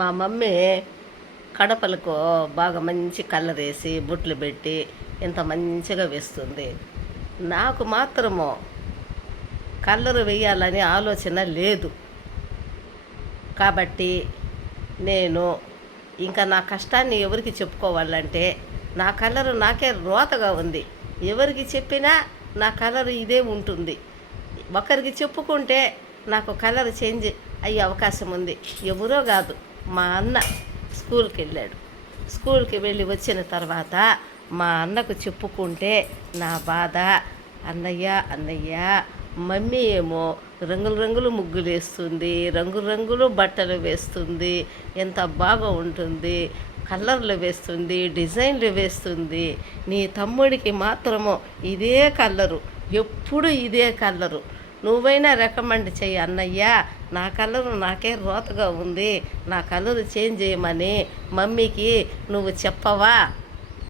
మా మమ్మీ కడపలకు బాగా మంచి కలర్ వేసి బొట్లు పెట్టి ఇంత మంచిగా వేస్తుంది. నాకు మాత్రము కలరు వేయాలని ఆలోచన లేదు. కాబట్టి నేను ఇంకా నా కష్టాన్ని ఎవరికి చెప్పుకోవాలంటే నా కలరు నాకే రోతగా ఉంది. ఎవరికి చెప్పినా నా కలరు ఇదే ఉంటుంది. ఒకరికి చెప్పుకుంటే నాకు కలర్ చేంజ్ అయ్యే అవకాశం ఉంది. ఎవరో కాదు, మా అన్న స్కూల్కి వెళ్ళాడు. స్కూల్కి వెళ్ళి వచ్చిన తర్వాత మా అన్నకు చెప్పుకుంటే నా బాధ, అన్నయ్య అన్నయ్య మమ్మీ ఏమో రంగులు రంగులు ముగ్గులు వేస్తుంది, రంగులు రంగులు బట్టలు వేస్తుంది, ఎంత బాగా ఉంటుంది, కలర్లు వేస్తుంది, డిజైన్లు వేస్తుంది. నీ తమ్ముడికి మాత్రము ఇదే కలరు, ఎప్పుడు ఇదే కలరు. నువ్వైనా రికమెండ్ చెయ్యి అన్నయ్య, నా కలరు నాకే రోతగా ఉంది, నా కలరు చేంజ్ చేయమని మమ్మీకి నువ్వు చెప్పవా